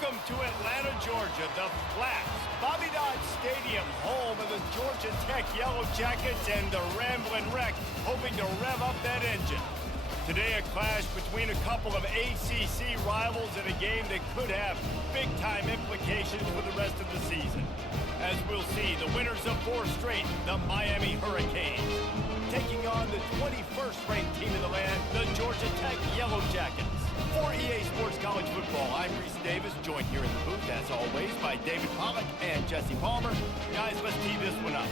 Welcome to Atlanta, Georgia, the Flats, Bobby Dodd Stadium, home of the Georgia Tech Yellow Jackets and the Ramblin' Wreck, hoping to rev up that engine. Today, a clash between a couple of ACC rivals in a game that could have big-time implications for the rest of the season. As we'll see, the winners of 4 straight, the Miami Hurricanes, taking on the 21st ranked team in the land, the Georgia Tech Yellow Jackets. For EA Sports College Football, I'm Reese Davis, joined here in the booth, as always, by David Pollock and Jesse Palmer. Guys, let's tee this one up.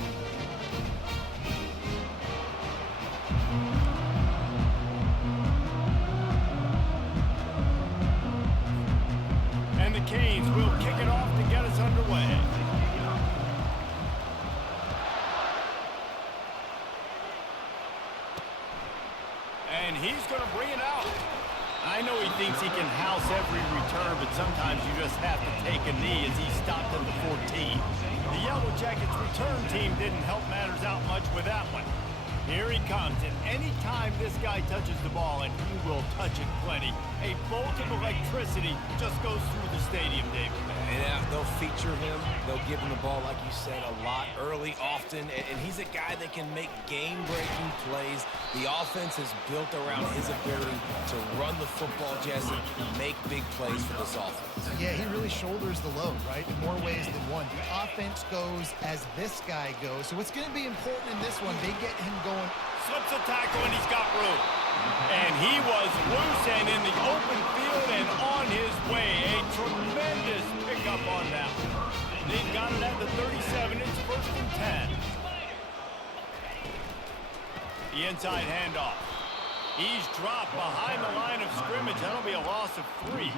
And the Canes will kick it off to get us underway. And he's going to bring it out. I know he thinks he can house every return, but sometimes you just have to take a knee as he stopped at the 14. The Yellow Jackets return team didn't help matters out much with that one. Here he comes, and any time this guy touches the ball, and he will touch it plenty, a bolt of electricity just goes through the stadium, David. Yeah, they'll feature him. They'll give him the ball, like you said, a lot, early, often, and he's a guy that can make game-breaking plays. The offense is built around his ability to run the football, Jesse, and make big plays for this offense. Yeah, he really shoulders the load, right, in more ways than one. The offense goes as this guy goes, so it's going to be important in this one. They get him going. Slips a tackle, and he's got room. And he was loose and in the open field and on his way. A tremendous pickup on that one. They've got it at the 37. It's 1st and 10. The inside handoff. He's dropped behind the line of scrimmage. That'll be a loss of 3.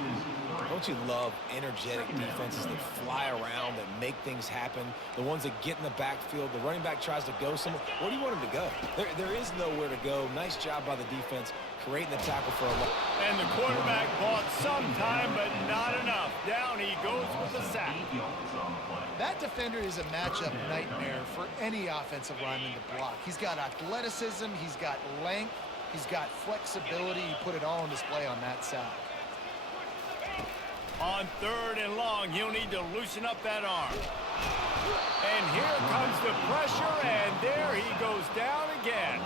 Don't you love energetic defenses that fly around, that make things happen? The ones that get in the backfield, the running back tries to go somewhere. Where do you want him to go? There is nowhere to go. Nice job by the defense, creating the tackle for a loss. And the quarterback bought some time, but not enough. Down he goes with a sack. That defender is a matchup nightmare for any offensive lineman to block. He's got athleticism, he's got length, he's got flexibility. He put it all on display on that sack. On 3rd and long, he'll need to loosen up that arm. And here comes the pressure, and there he goes down again.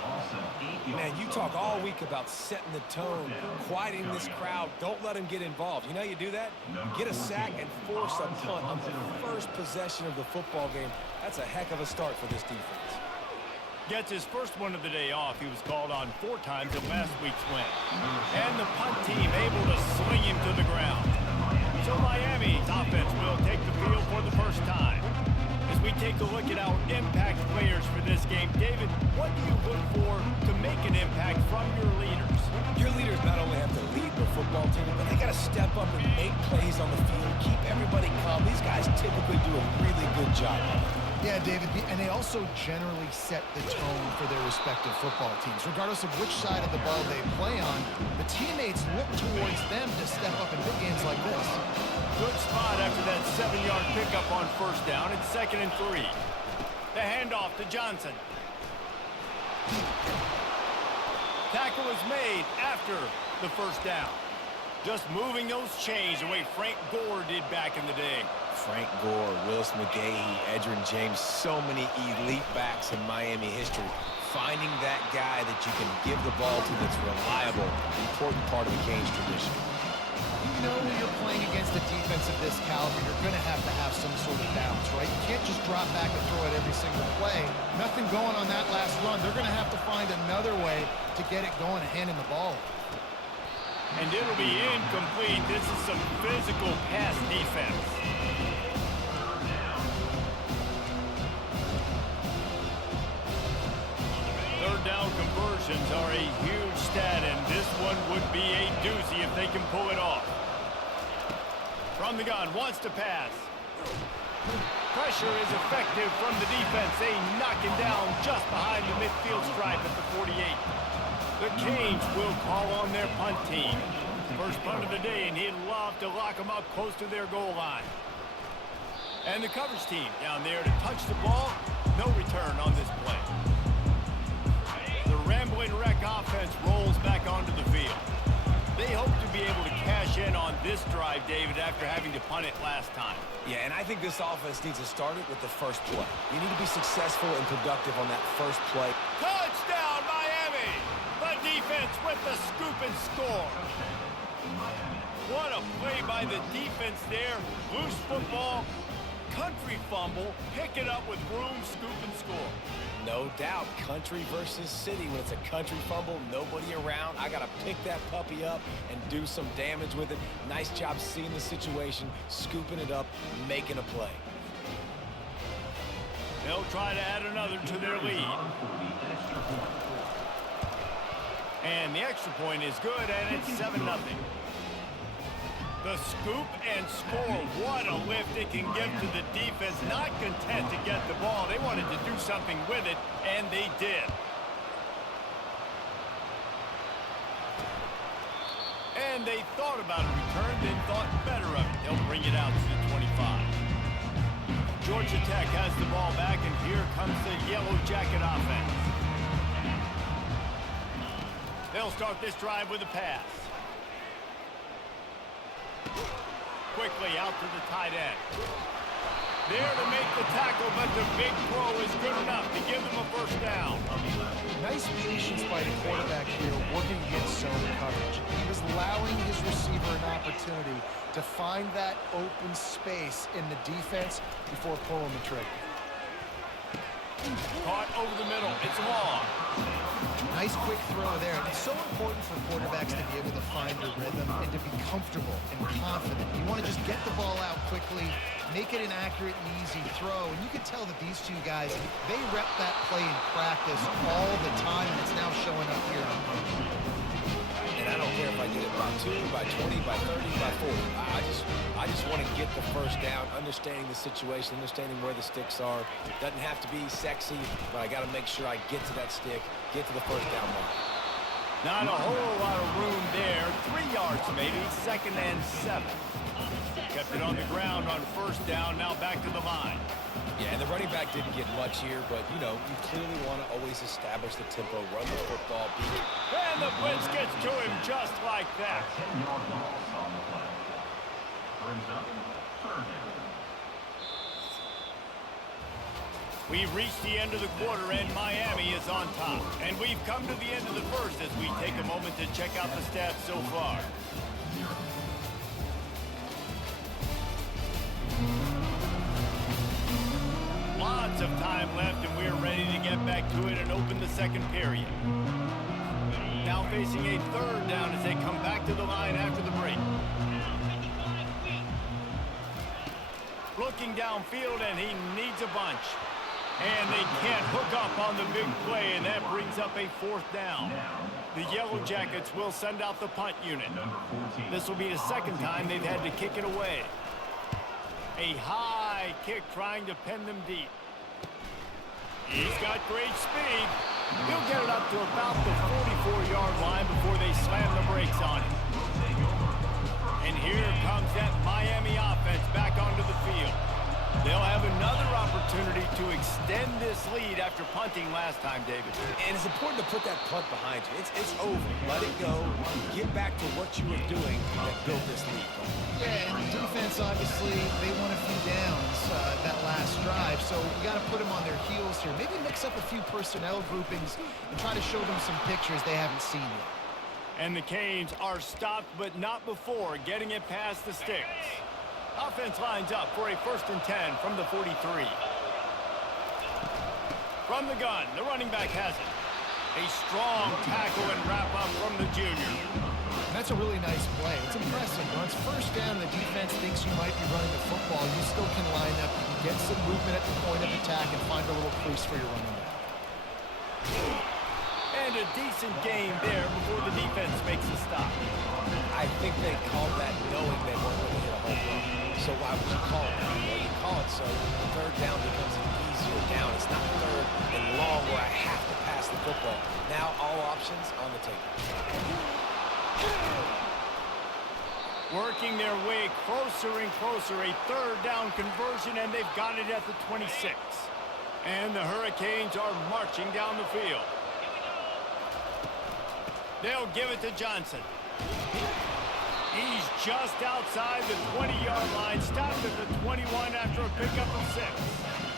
Man, you talk all week about setting the tone, quieting this crowd. Don't let him get involved. You know how you do that? Get a sack and force a punt on the first possession of the football game. That's a heck of a start for this defense. Gets his first one of the day off. He was called on 4 times in last week's win. And the punt team able to swing him to the ground. So Miami's offense will take the field for the first time. As we take a look at our impact players for this game, David, what do you look for to make an impact from your leaders? Your leaders not only have to lead the football team, but they got to step up and make plays on the field, keep everybody calm. These guys typically do a really good job of it. Yeah, David, and they also generally set the tone for their respective football teams. Regardless of which side of the ball they play on, the teammates look towards them to step up in big games like this. Good spot after that 7-yard pickup on 1st down. It's 2nd and 3. The handoff to Johnson. Tackle is made after the 1st down. Just moving those chains the way Frank Gore did back in the day. Frank Gore, Willis McGahee, Edgerrin James, so many elite backs in Miami history. Finding that guy that you can give the ball to that's reliable, important part of the Canes tradition. You know when you're playing against a defense of this caliber, you're going to have some sort of balance, right? You can't just drop back and throw it every single play. Nothing going on that last run. They're going to have to find another way to get it going and handing the ball. And it'll be incomplete. This is some physical pass defense. Third down conversions are a huge stat, and this one would be a doozy if they can pull it off. From the gun, wants to pass. Pressure is effective from the defense. They knock him down just behind the midfield stripe at the 48. The Canes will call on their punt team. First punt of the day, and he'd love to lock them up close to their goal line. And the coverage team down there to touch the ball. No return on this play. The Ramblin' Wreck offense rolls back onto the field. They hope to be able to cash in on this drive, David, after having to punt it last time. Yeah, and I think this offense needs to start it with the first play. You need to be successful and productive on that first play. Touchdown, Miami! The defense with the scoop and score. What a play by the defense there. Loose football, country fumble, pick it up with room, scoop and score. No doubt, country versus city. When it's a country fumble, nobody around, I got to pick that puppy up and do some damage with it. Nice job seeing the situation, scooping it up, making a play. They'll try to add another to their lead. And the extra point is good, and it's 7-0. The scoop and score. What a lift it can give to the defense. Not content to get the ball. They wanted to do something with it, and they did. And they thought about a return, then thought better of it. They'll bring it out to the 25. Georgia Tech has the ball back, and here comes the Yellow Jacket offense. They'll start this drive with a pass. Quickly out to the tight end. There to make the tackle, but the big throw is good enough to give them a first down. Nice patience by the quarterback here, working against zone coverage. He was allowing his receiver an opportunity to find that open space in the defense before pulling the trigger. Caught over the middle. It's long. Nice quick throw there. It's so important for quarterbacks to be able to find their rhythm and to be comfortable and confident. You want to just get the ball out quickly, make it an accurate and easy throw. And you can tell that these two guys, they rep that play in practice all the time, and it's now showing up here. And I don't care if I did it by 2, by 20, by 30, by 40. I just want to get the first down, understanding the situation, understanding where the sticks are. Doesn't have to be sexy, but I got to make sure I get to that stick, get to the first down mark. Not a whole lot of room there. 3 yards maybe, 2nd and 7. Kept it on the ground on first down, now back to the line. Yeah, and the running back didn't get much here, but, you know, you clearly want to always establish the tempo, run the football, beat it. And the blitz gets to him just like that. We've reached the end of the quarter, and Miami is on top. And we've come to the end of the first as we take a moment to check out the stats so far. Lots of time left, and we're ready to get back to it and open the second period. Now facing a 3rd down as they come back to the line after the break. Looking downfield, and he needs a bunch. And they can't hook up on the big play, and that brings up a 4th down. The Yellow Jackets will send out the punt unit. This will be the 2nd time they've had to kick it away. A high kick trying to pin them deep. He's got great speed. He'll get it up to about the 44-yard line before they slam the brakes on it. And here comes that Miami offense back onto the field. They'll have another opportunity to extend this lead after punting last time, David. And it's important to put that punt behind you. It's over. Let it go. Get back to what you were doing that built this lead. Yeah, and defense, obviously, they won a few downs that last drive, so you got to put them on their heels here. Maybe mix up a few personnel groupings and try to show them some pictures they haven't seen yet. And the Canes are stopped, but not before getting it past the sticks. Offense lines up for a 1st and 10 from the 43. From the gun, the running back has it. A strong tackle and wrap-up from the junior. That's a really nice play. It's impressive. Once first down, the defense thinks you might be running the football. You still can line up, you can get some movement at the point of attack, and find a little crease for your running back. And a decent game there before the defense makes a stop. I think they called that knowing they weren't going to hit a home run. So why would you call it that? Well, you call it so the 3rd down becomes an easier down. It's not 3rd and long where I have to pass the football. Now all options on the table. Working their way closer and closer. A 3rd down conversion, and they've got it at the 26. And the Hurricanes are marching down the field. They'll give it to Johnson. He's just outside the 20-yard line, stopped at the 21 after a pickup of 6.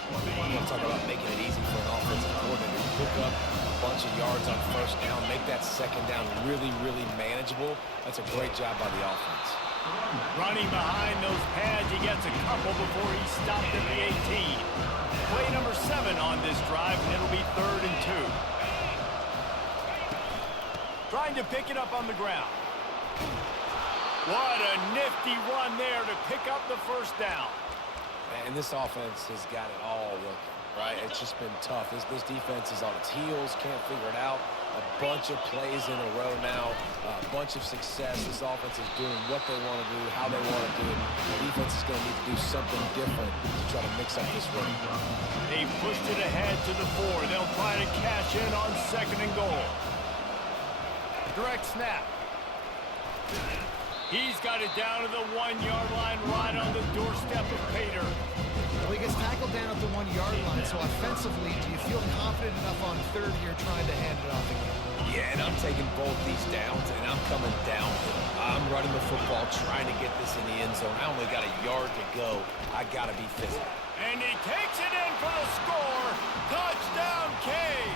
You want to talk about making it easy for an offensive coordinator to pick up a bunch of yards on first down, make that second down really, really manageable. That's a great job by the offense. Running behind those pads, he gets a couple before he stopped at the 18. Play number 7 on this drive, and it'll be 3rd and 2. Trying to pick it up on the ground. What a nifty run there to pick up the first down. And this offense has got it all working, right? It's just been tough. This defense is on its heels, can't figure it out. A bunch of plays in a row now, a bunch of success. This offense is doing what they want to do, how they want to do it. The defense is going to need to do something different to try to mix up this run. They pushed it ahead to the 4. They'll try to cash in on 2nd and goal. Direct snap. He's got it down to the 1-yard line, right on the doorstep of Pater. Well, he gets tackled down at the 1-yard line, so offensively, do you feel confident enough on 3rd here trying to hand it off again? Yeah, and I'm taking both these downs, and I'm coming downhill. I'm running the football, trying to get this in the end zone. I only got a yard to go. I got to be physical. And he takes it in for the score. Touchdown, Cave.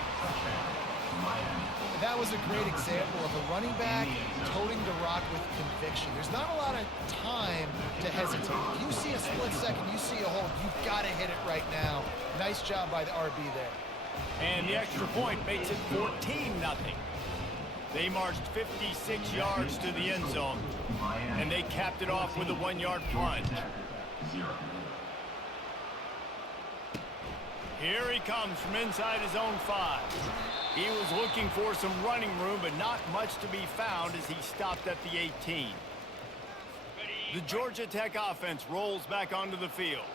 That was a great example of a running back toting the rock with conviction. There's not a lot of time to hesitate. If you see a split second, you see a hole, you've got to hit it right now. Nice job by the RB there. And the extra point makes it 14-0. They marched 56 yards to the end zone, and they capped it off with a 1-yard plunge. Here he comes from inside his own 5. He was looking for some running room, but not much to be found as he stopped at the 18. The Georgia Tech offense rolls back onto the field.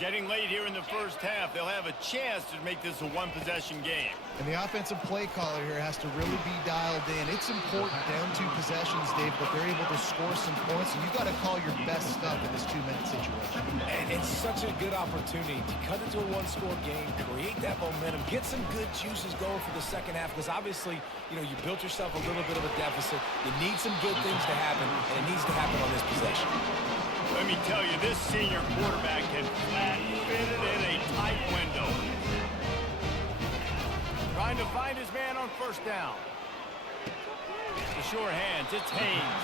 Getting late here in the first half, they'll have a chance to make this a one-possession game. And the offensive play caller here has to really be dialed in. It's important down 2 possessions, Dave, that they're able to score some points, and you've got to call your best stuff in this 2-minute situation. And it's such a good opportunity to cut into a 1-score game, create that momentum, get some good juices going for the second half, because obviously, you know, you built yourself a little bit of a deficit. You need some good things to happen, and it needs to happen on this possession. Let me tell you, this senior quarterback can flat-fitted in a tight window. Trying to find his man on first down. The sure hands, it's Haynes.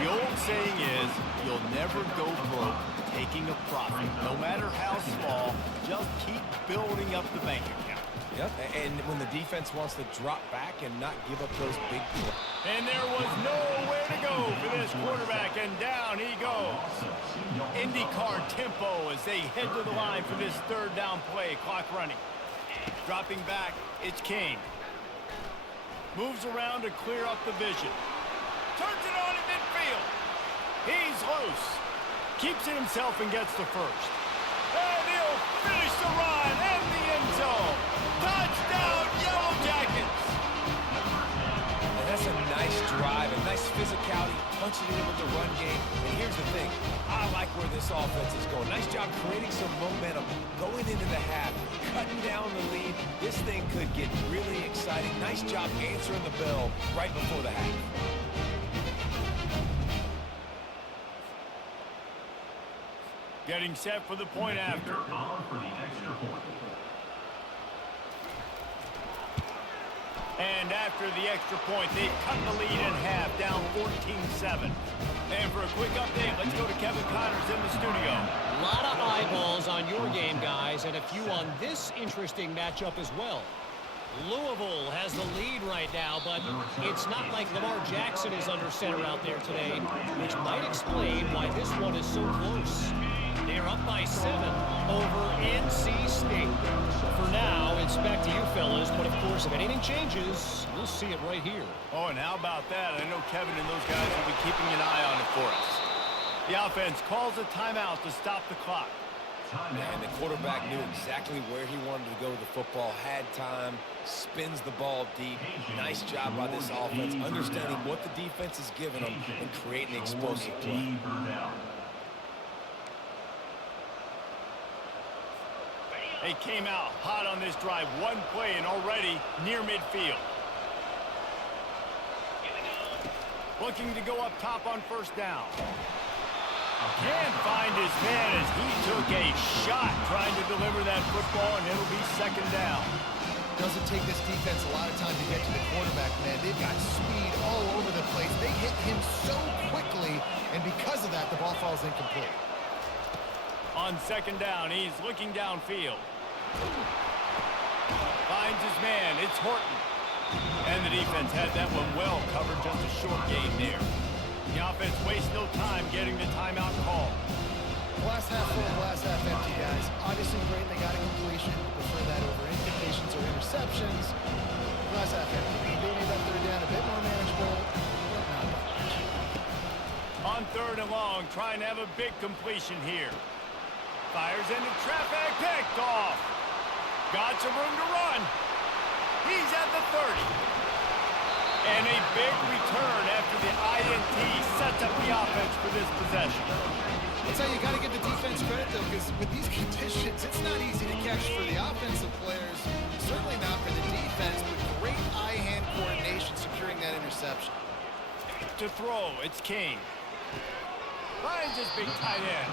The old saying is, you'll never go broke taking a profit. No matter how small, just keep building up the bank account. Yep, and when the defense wants to drop back and not give up those big plays. And there was nowhere to go for this quarterback, and down he goes. IndyCar tempo as they head to the line for this 3rd down play, clock running. Dropping back, it's King. Moves around to clear up the vision. Turns it on in midfield. He's loose. Keeps it himself and gets the first. And he'll finish the run and the end zone. Touchdown, Yellow Jackets! And that's a nice drive, a nice physicality, punching in with the run game. And here's the thing, I like where this offense is going. Nice job creating some momentum, going into the half, cutting down the lead. This thing could get really exciting. Nice job answering the bell right before the half. Getting set for the point after. And after the extra point, they've cut the lead in half, down 14-7. And for a quick update, let's go to Kevin Connors in the studio. A lot of eyeballs on your game, guys, and a few on this interesting matchup as well. Louisville has the lead right now, but it's not like Lamar Jackson is under center out there today, which might explain why this one is so close. They're up by 7 over NC State. For now, it's back to you fellas, but of course, if anything changes, we'll see it right here. Oh, and how about that? I know Kevin and those guys will be keeping an eye on it for us. The offense calls a timeout to stop the clock. And the quarterback knew exactly where he wanted to go with the football, had time, spins the ball deep. Nice job by this offense, understanding what the defense is giving them and creating explosive play. They came out hot on this drive. One play and already near midfield. Looking to go up top on first down. Can't find his man as he took a shot trying to deliver that football, and it'll be second down. Doesn't take this defense a lot of time to get to the quarterback, man. They've got speed all over the place. They hit him so quickly, and because of that, the ball falls incomplete. On second down, he's looking downfield. Finds his man. It's Horton. And the defense had that one well covered, just a short gain there. The offense wastes no time getting the timeout call. Glass half full, glass half empty, guys. Obviously great they got a completion. Prefer that over incompletions or interceptions. Glass half empty. Maybe that third down a bit more manageable, but not much. On third and long, trying to have a big completion here. Fires into traffic, picked off. Got some room to run. He's at the 30. And a big return after the INT sets up the offense for this possession. I'll tell you, got to give the defense credit, though, because with these conditions, it's not easy to catch for the offensive players. Certainly not for the defense, but great eye-hand coordination securing that interception. To throw, it's King. Finds his big tight end.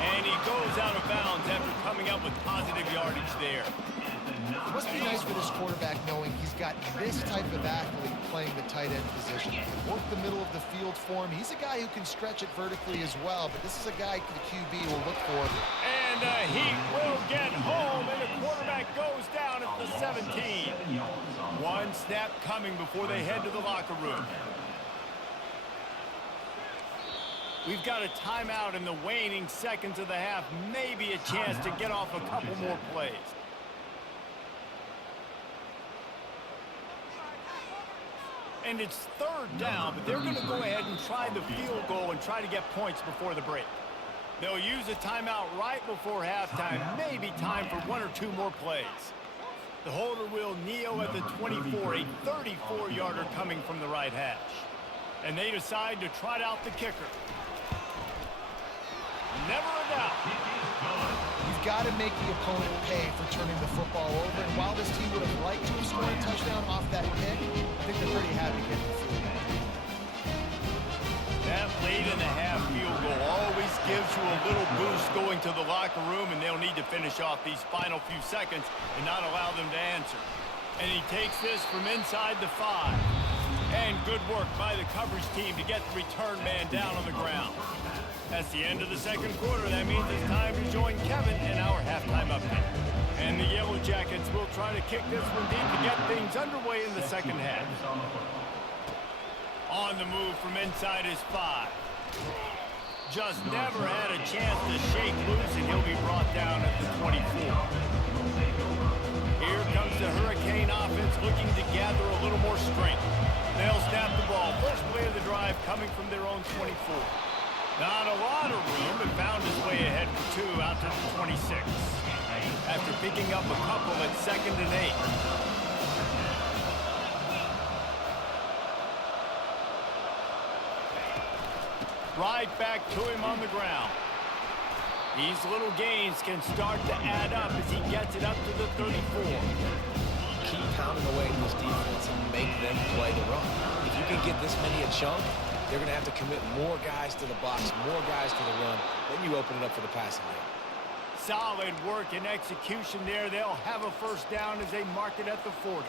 And he goes out of bounds after coming up with positive yardage there. It must be nice for this quarterback knowing he's got this type of athlete playing the tight end position. Work the middle of the field for him. He's a guy who can stretch it vertically as well, but this is a guy the QB will look for. And he will get home, and the quarterback goes down at the 17. One snap coming before they head to the locker room. We've got a timeout in the waning seconds of the half. Maybe a chance to get off a couple more plays. And it's third down, but they're going to go ahead and try the field goal and try to get points before the break. They'll use a timeout right before halftime. Maybe time for one or two more plays. The holder will kneel at the 24, a 34-yarder coming from the right hash. And they decide to trot out the kicker. Never a doubt. You've got to make the opponent pay for turning the football over. And while this team would have liked to have scored a touchdown off that pick, I think they're pretty happy getting the field goal. That late in the half field goal always gives you a little boost going to the locker room, and they'll need to finish off these final few seconds and not allow them to answer. And he takes this from inside the 5. And good work by the coverage team to get the return man down on the ground. That's the end of the second quarter. That means it's time to join Kevin in our halftime update. And the Yellow Jackets will try to kick this one deep to get things underway in the second half. On the move from inside his 5. Just never had a chance to shake loose, and he'll be brought down at the 24. Here comes the Hurricane offense looking to gather a little more strength. They'll snap the ball. First play of the drive coming from their own 24. Not a lot of room, but found his way ahead for 2 out to the 26. After picking up a couple at 2nd and 8. Right back to him on the ground. These little gains can start to add up as he gets it up to the 34. Keep pounding away in this defense and make them play the run. If you can get this many a chunk, they're going to have to commit more guys to the box, more guys to the run. Then you open it up for the passing game. Solid work and execution there. They'll have a first down as they mark it at the 40.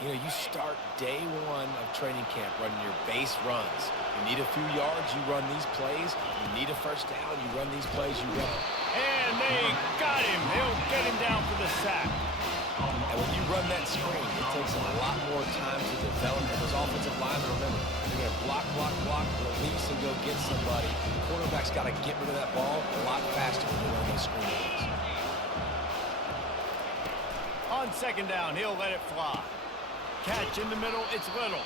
You know, you start day 1 of training camp running your base runs. You need a few yards, you run these plays. You need a first down, you run these plays, you run. And they got him. They'll get him down for the sack. And when you run that screen, it takes a lot more time to develop. And those offensive linemen, remember, they're going to block, release, and go get somebody. The quarterback's got to get rid of that ball a lot faster when they run those screen plays. On second down, he'll let it fly. Catch in the middle, it's Little.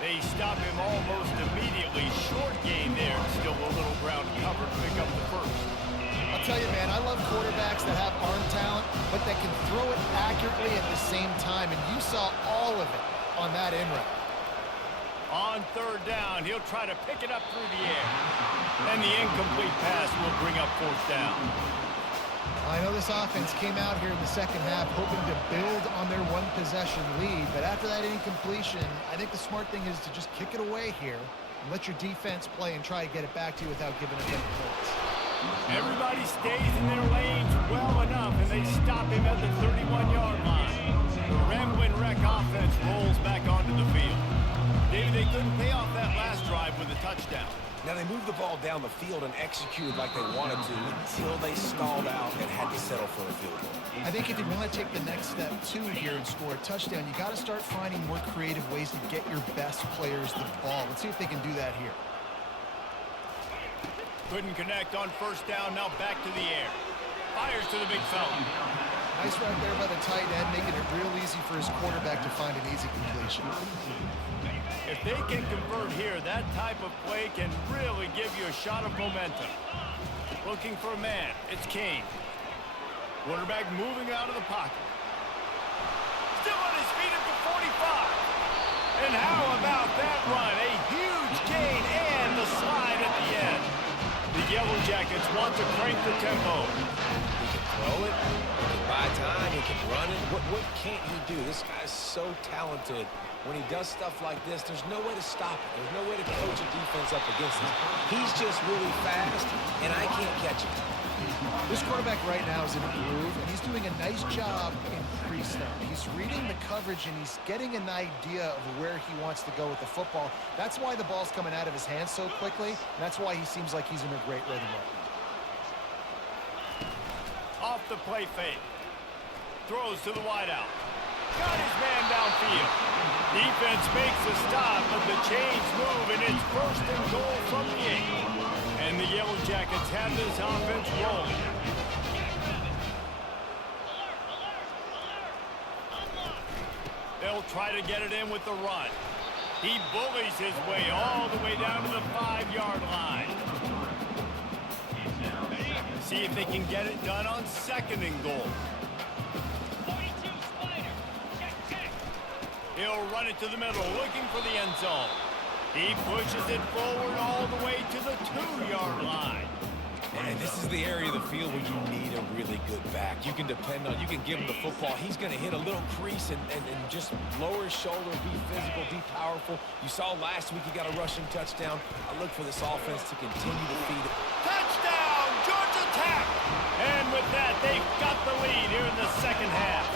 They stop him almost immediately. Short gain there. Still a little ground cover to pick up the first. I'll tell you, man, I love quarterbacks that have arm talent, but that can throw it accurately at the same time, and you saw all of it on that in route. On third down, he'll try to pick it up through the air. And the incomplete pass will bring up fourth down. I know this offense came out here in the second half hoping to build on their one-possession lead, but after that incompletion, I think the smart thing is to just kick it away here and let your defense play and try to get it back to you without giving up any points. Everybody stays in their lanes well enough, and they stop him at the 31-yard line. The Rambling Wreck offense rolls back onto the field. David, they couldn't pay off that last drive with a touchdown. Now, they moved the ball down the field and executed like they wanted to until they stalled out and had to settle for a field goal. I think if you want to take the next step, too, here and score a touchdown, you got to start finding more creative ways to get your best players the ball. Let's see if they can do that here. Couldn't connect on first down, now back to the air. Fires to the big fella. Nice route there by the tight end, making it real easy for his quarterback to find an easy completion. If they can convert here, that type of play can really give you a shot of momentum. Looking for a man. It's Kane. Quarterback moving out of the pocket. Still on his feet at the 45. And how about that run? A huge gain and the slide at the end. The Yellow Jackets want to crank the tempo. He can throw it, he can buy time, he can run it. What can't he do? This guy's so talented. When he does stuff like this, there's no way to stop it. There's no way to coach a defense up against him. He's just really fast, and I can't catch him. This quarterback right now is in a groove, and he's doing a nice job in pre-snap. He's reading the coverage, and he's getting an idea of where he wants to go with the football. That's why the ball's coming out of his hands so quickly, and that's why he seems like he's in a great rhythm right now. Off the play fake. Throws to the wideout. Got his man downfield. Defense makes a stop, but the chains move, and it's first and goal from the 8. And the Yellow Jackets have this offense rolling. They'll try to get it in with the run. He bullies his way all the way down to the 5-yard line. See if they can get it done on second and goal. He'll run it to the middle, looking for the end zone. He pushes it forward all the way to the 2-yard line. And this is the area of the field where you need a really good back. You can depend on, you can give him the football. He's going to hit a little crease and just lower his shoulder, be physical, be powerful. You saw last week he got a rushing touchdown. I look for this offense to continue to feed it. Touchdown, Georgia Tech! And with that, they've got the lead here in the second half.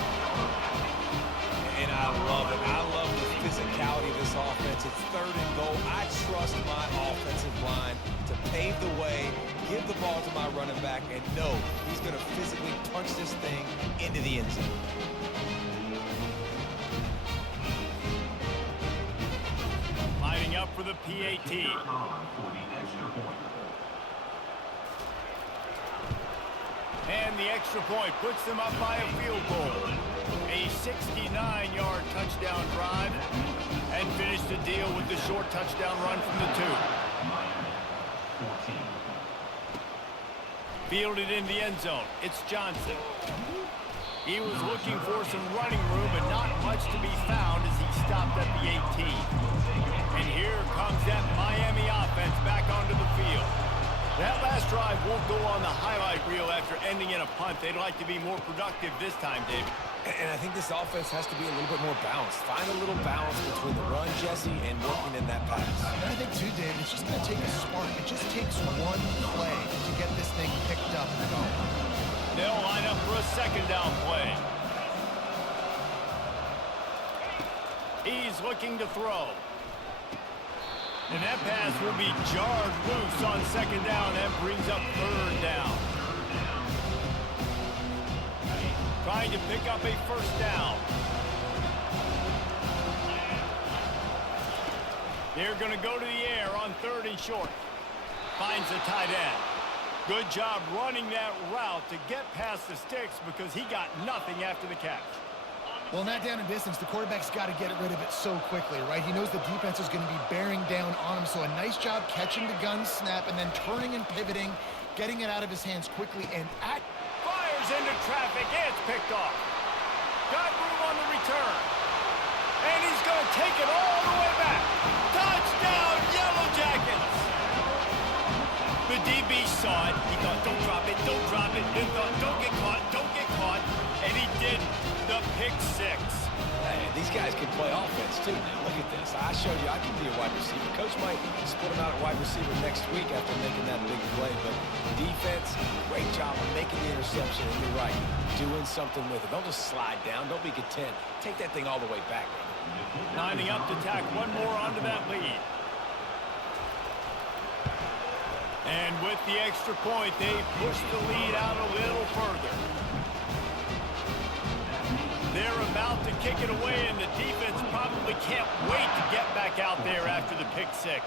And I love it. I love the physicality of this offense. It's third and goal. I trust my offensive line to pave the way, give the ball to my running back, and know he's going to physically punch this thing into the end zone. Lining up for the PAT. And the extra point puts them up by a field goal. A 69-yard touchdown drive, and finish the deal with the short touchdown run from the 2. Fielded in the end zone. It's Johnson. He was looking for some running room, but not much to be found as he stopped at the 18. And here comes that Miami offense back onto the field. That last drive won't go on the highlight reel after ending in a punt. They'd like to be more productive this time, David. And I think this offense has to be a little bit more balanced. Find a little balance between the run, Jesse, and working in that pass. And I think, too, David, it's just going to take a spark. It just takes one play to get this thing picked up and going. They'll line up for a second down play. He's looking to throw. And that pass will be jarred loose on second down. That brings up third down. Trying to pick up a first down. They're going to go to the air on third and short. Finds the tight end. Good job running that route to get past the sticks because he got nothing after the catch. Well, in that down and distance, the quarterback's got to get rid of it so quickly, right? He knows the defense is going to be bearing down on him, so a nice job catching the gun snap and then turning and pivoting, getting it out of his hands quickly and fires into traffic. It's picked off. Got room on the return. And he's going to take it all the way back. Touchdown, Yellow Jackets! The DB saw it. He thought, don't drop it, don't drop it. Then thought, don't get caught. pick six. Hey, these guys can play offense, too. Now, look at this. I showed you I can be a wide receiver. Coach might split him out at wide receiver next week after making that big play. But defense, great job of making the interception. And you're right, doing something with it. Don't just slide down. Don't be content. Take that thing all the way back. Lining up to tack one more onto that lead. And with the extra point, they push the lead out a little further. They're about to kick it away, and the defense probably can't wait to get back out there after the pick six.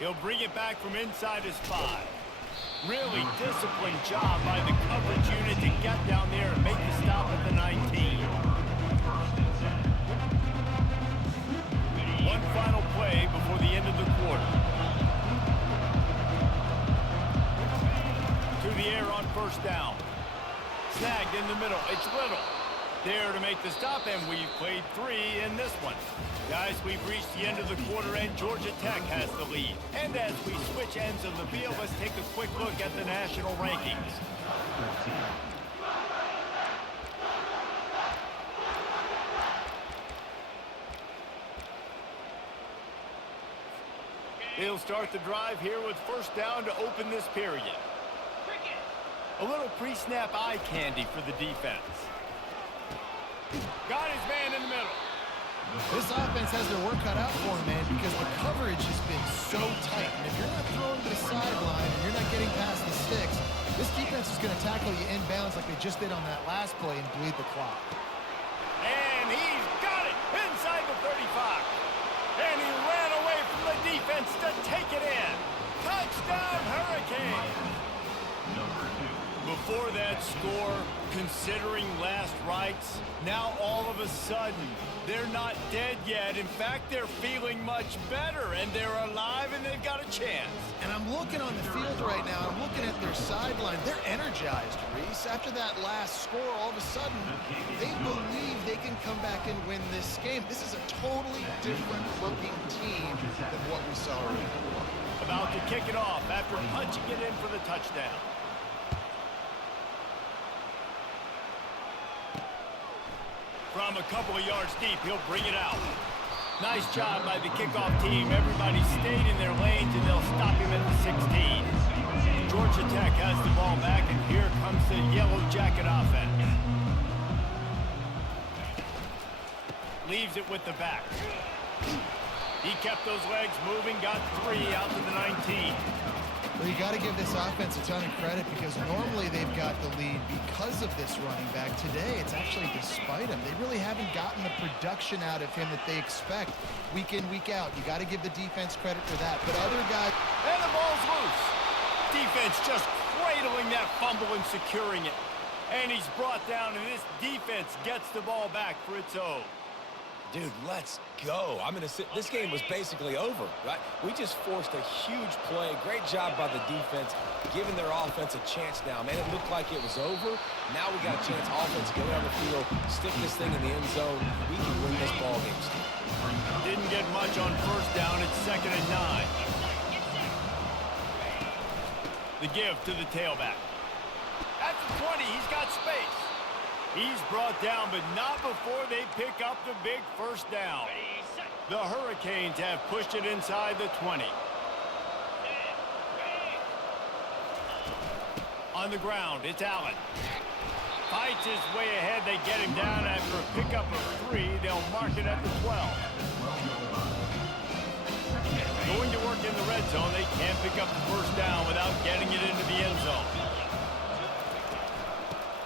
He'll bring it back from inside his 5. Really disciplined job by the coverage unit to get down there and make the stop at the 19. One final play before the end of the quarter. To the air on first down. Snagged in the middle. It's Little. There to make the stop, and we've played 3 in this one. Guys, we've reached the end of the quarter, and Georgia Tech has the lead. And as we switch ends of the field, let's take a quick look at the national rankings. They'll start the drive here with first down to open this period. A little pre-snap eye candy for the defense. Got his man in the middle. This offense has their work cut out for them, man, because the coverage has been so tight. And if you're not throwing to the sideline and you're not getting past the sticks, this defense is going to tackle you inbounds like they just did on that last play and bleed the clock. And he's got it inside the 35. And he ran away from the defense to take it in. Touchdown, Hurricanes. Before that score, considering last rites, now all of a sudden, they're not dead yet. In fact, they're feeling much better, and they're alive, and they've got a chance. And I'm looking on the field right now. I'm looking at their sideline. They're energized, Reese. After that last score, all of a sudden, they believe they can come back and win this game. This is a totally different-looking team than what we saw earlier. About to kick it off after punching it in for the touchdown. From a couple of yards deep, he'll bring it out. Nice job by the kickoff team. Everybody stayed in their lanes, and they'll stop him at the 16. Georgia Tech has the ball back, and here comes the Yellow Jacket offense. Leaves it with the back. He kept those legs moving, got 3 out to the 19. Well, you got to give this offense a ton of credit because normally they've got the lead because of this running back. Today, it's actually despite him. They really haven't gotten the production out of him that they expect week in, week out. You got to give the defense credit for that. But other guys... And the ball's loose. Defense just cradling that fumble and securing it. And he's brought down, and this defense gets the ball back for its own. Dude, let's go. This game was basically over, right? We just forced a huge play. Great job by the defense, giving their offense a chance now. Man, it looked like it was over. Now we got a chance. Offense, go down the field, stick this thing in the end zone. We can win this ball game, Steve. Didn't get much on first down. It's 2nd and 9. The give to the tailback. At the 20, he's got space. He's brought down, but not before they pick up the big first down. The Hurricanes have pushed it inside the 20. On the ground, it's Allen. Fights his way ahead. They get him down after a pickup of 3. They'll mark it at the 12. Going to work in the red zone. They can't pick up the first down without getting it into the end zone.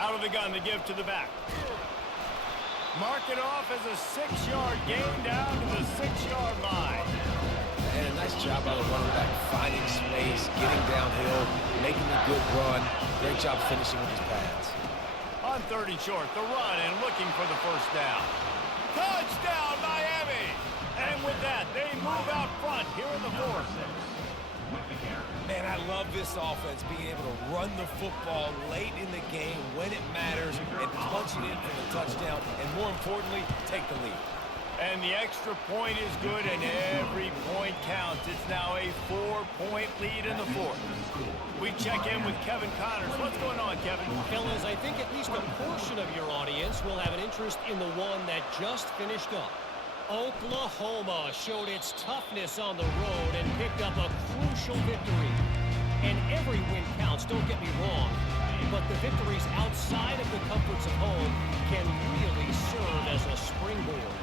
Out of the gun, the give to the back. Mark it off as a 6-yard gain down to the 6-yard line. And a nice job by the running back, finding space, getting downhill, making a good run. Great job finishing with his pads. On 3rd and short, the run and looking for the first down. Touchdown, Miami! And with that, they move out front here in the 4th. Man, I love this offense, being able to run the football late in the game when it matters and punch it in for the touchdown, and more importantly, take the lead. And the extra point is good, and every point counts. It's now a 4-point lead in the fourth. We check in with Kevin Connors. What's going on, Kevin? Fellas, I think at least a portion of your audience will have an interest in the one that just finished up. Oklahoma showed its toughness on the road and picked up a crucial victory. And every win counts, don't get me wrong, but the victories outside of the comforts of home can really serve as a springboard.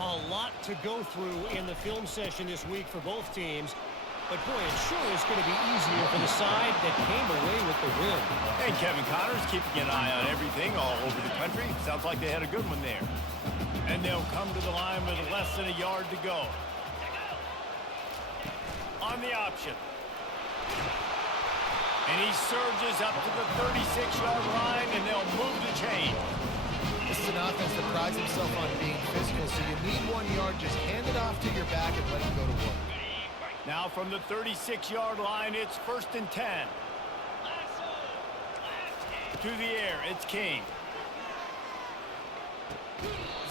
A lot to go through in the film session this week for both teams, but boy, it sure is going to be easier for the side that came away with the win. And Kevin Connors keeping an eye on everything all over the country. Sounds like they had a good one there. And they'll come to the line with less than a yard to go. On the option. And he surges up to the 36-yard line, and they'll move the chain. This is an offense that prides himself on being physical, so you need 1 yard. Just hand it off to your back and let him go to work. Now from the 36-yard line, it's 1st and 10. To the air, it's King.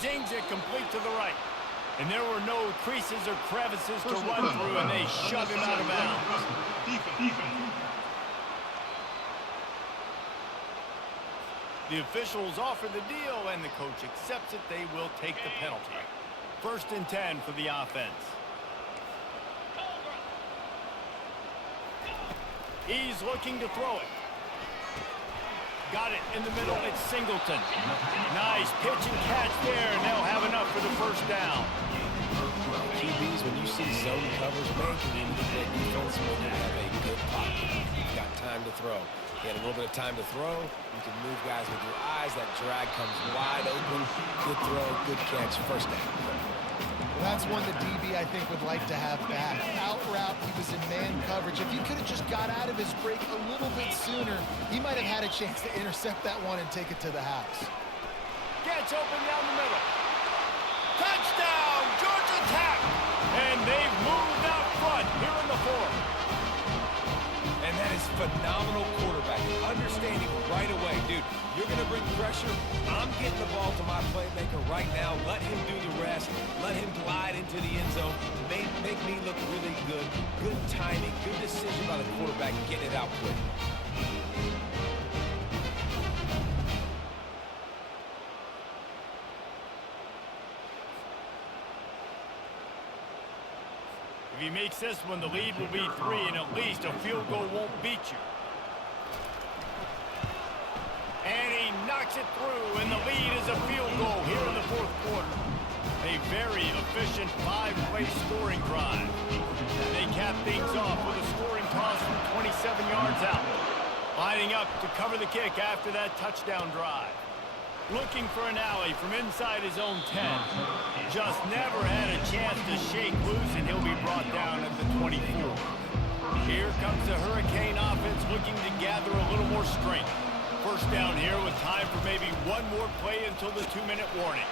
Zings it complete to the right. And there were no creases or crevices to run through, and they shove him out of bounds. The officials offer the deal, and the coach accepts it. They will take the penalty. 1st and 10 for the offense. He's looking to throw it. Got it in the middle. It's Singleton. Nice pitch and catch there, and they'll have enough for the 1st down. QBs, when you see zone coverage, man, can you look at defense when you have a good pocket? You've got time to throw. You had a little bit of time to throw. You can move guys with your eyes. That drag comes wide open. Good throw, good catch, 1st down. That's one the DB, I think, would like to have back. Out route, he was in man coverage. If he could have just got out of his break a little bit sooner, he might have had a chance to intercept that one and take it to the house. Gets open down the middle. Touchdown, Georgia Tech! And they've moved out front here in the fourth. And that is phenomenal quarterbacking. Understanding right away, dude, you're going to bring pressure. I'm getting the ball to my playmaker right now. Let him do the rest. Let him glide into the end zone. Make me look really good. Good timing, good decision by the quarterback, getting it out quick. If he makes this one, the lead will be 3, and at least a field goal won't beat you. And he knocks it through, and the lead is a field goal here in the 4th quarter. A very efficient 5-play scoring drive. They cap things off with a scoring toss from 27 yards out. Lining up to cover the kick after that touchdown drive. Looking for an alley from inside his own 10. Just never had a chance to shake loose, and he'll be brought down at the 24. Here comes the Hurricane offense looking to gather a little more strength. 1st down here with time for maybe one more play until the 2-minute warning.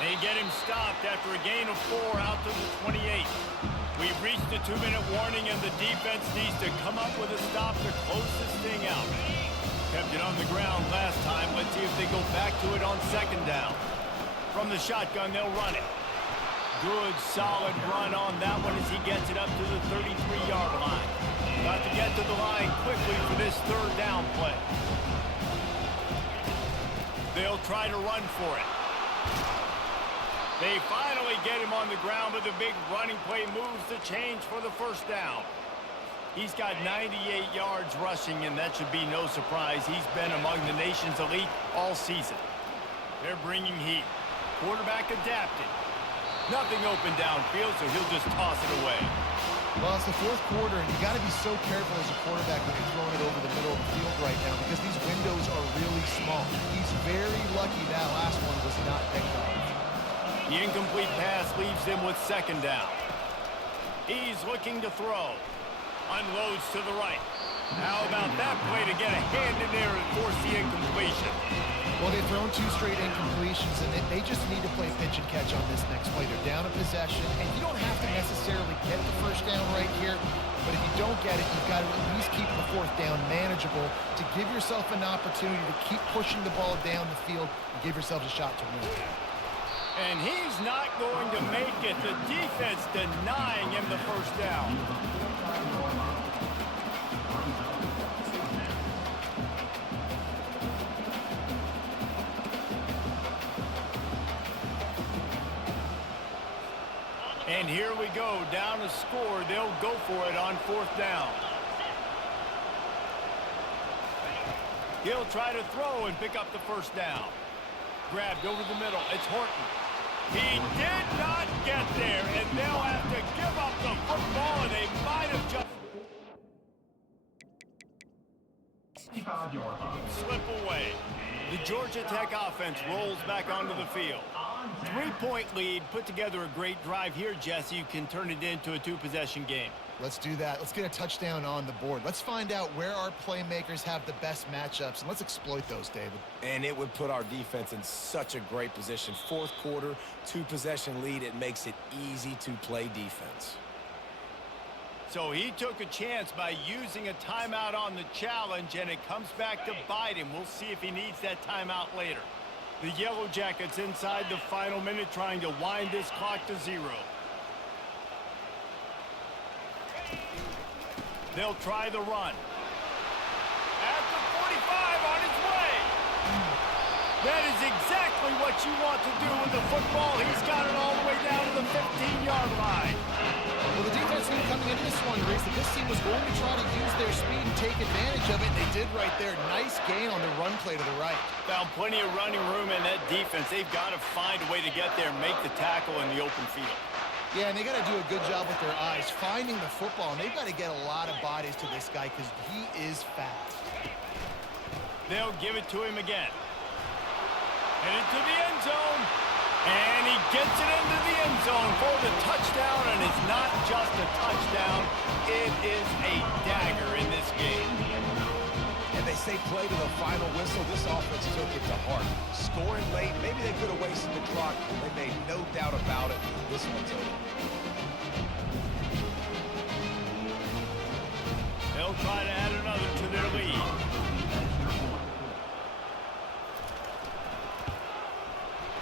They get him stopped after a gain of 4 out to the 28. We've reached the 2-minute warning, and the defense needs to come up with a stop to close this thing out. Kept it on the ground last time. Let's see if they go back to it on 2nd down. From the shotgun, they'll run it. Good, solid run on that one as he gets it up to the 33-yard line. Got to get to the line quickly for this 3rd down play. They'll try to run for it. They finally get him on the ground, but the big running play moves the chains for the 1st down. He's got 98 yards rushing, and that should be no surprise. He's been among the nation's elite all season. They're bringing heat. Quarterback adapted. Nothing open downfield, so he'll just toss it away. Well, it's the 4th quarter, and you got to be so careful as a quarterback when you're throwing it over the middle of the field right now because these windows are really small. He's very lucky that last one was not picked off. The incomplete pass leaves him with 2nd down. He's looking to throw. Unloads to the right. How about that play to get a hand in there and force the incompletion? Well, they've thrown 2 straight incompletions, and they just need to play pitch and catch on this next play. They're down a possession, and you don't have to necessarily get the 1st down right here, but if you don't get it, you've got to at least keep the 4th down manageable to give yourself an opportunity to keep pushing the ball down the field and give yourselves a shot to win. And he's not going to make it. The defense denying him the first down. And here we go, down a score. They'll go for it on fourth down. He'll try to throw and pick up the first down. Grabbed over the middle. It's Horton. He did not get there, and they'll have to give up the football, and they might have just slip away. The Georgia Tech offense rolls back onto the field. 3-point lead, put together a great drive here, Jesse. You can turn it into a two-possession game. Let's do that. Let's get a touchdown on the board. Let's find out where our playmakers have the best matchups, and let's exploit those, David. And it would put our defense in such a great position. Fourth quarter, two-possession lead. It makes it easy to play defense. So he took a chance by using a timeout on the challenge, and it comes back to bite him. We'll see if he needs that timeout later. The Yellow Jackets inside the final minute trying to wind this clock to 0. They'll try the run. At the 45 on his way. That is exactly what you want to do with the football. He's got it all the way down to the 15-yard line. Well, the defense knew coming into this one, Reese, that this team was going to try to use their speed and take advantage of it, and they did right there. Nice gain on the run play to the right. Found plenty of running room in that defense. They've got to find a way to get there and make the tackle in the open field. Yeah, and they got to do a good job with their eyes, finding the football, and they've got to get a lot of bodies to this guy because he is fast. They'll give it to him again. And into the end zone. And he gets it into the end zone for the touchdown, and it's not just a touchdown. It is a dagger in this game. And they say play to the final whistle. This offense took it to heart. Scoring late, maybe they could have wasted the clock. They made no doubt about it. This one's over. They'll try to add another to their lead.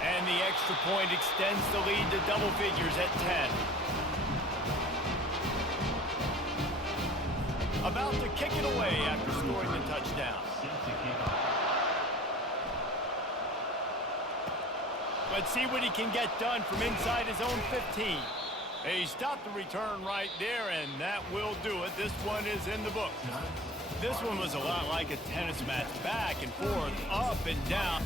And the extra point extends the lead to double figures at 10. About to kick it away after scoring the touchdown. Let's see what he can get done from inside his own 15. He stopped the return right there, and that will do it. This one is in the book. This one was a lot like a tennis match, back and forth, up and down.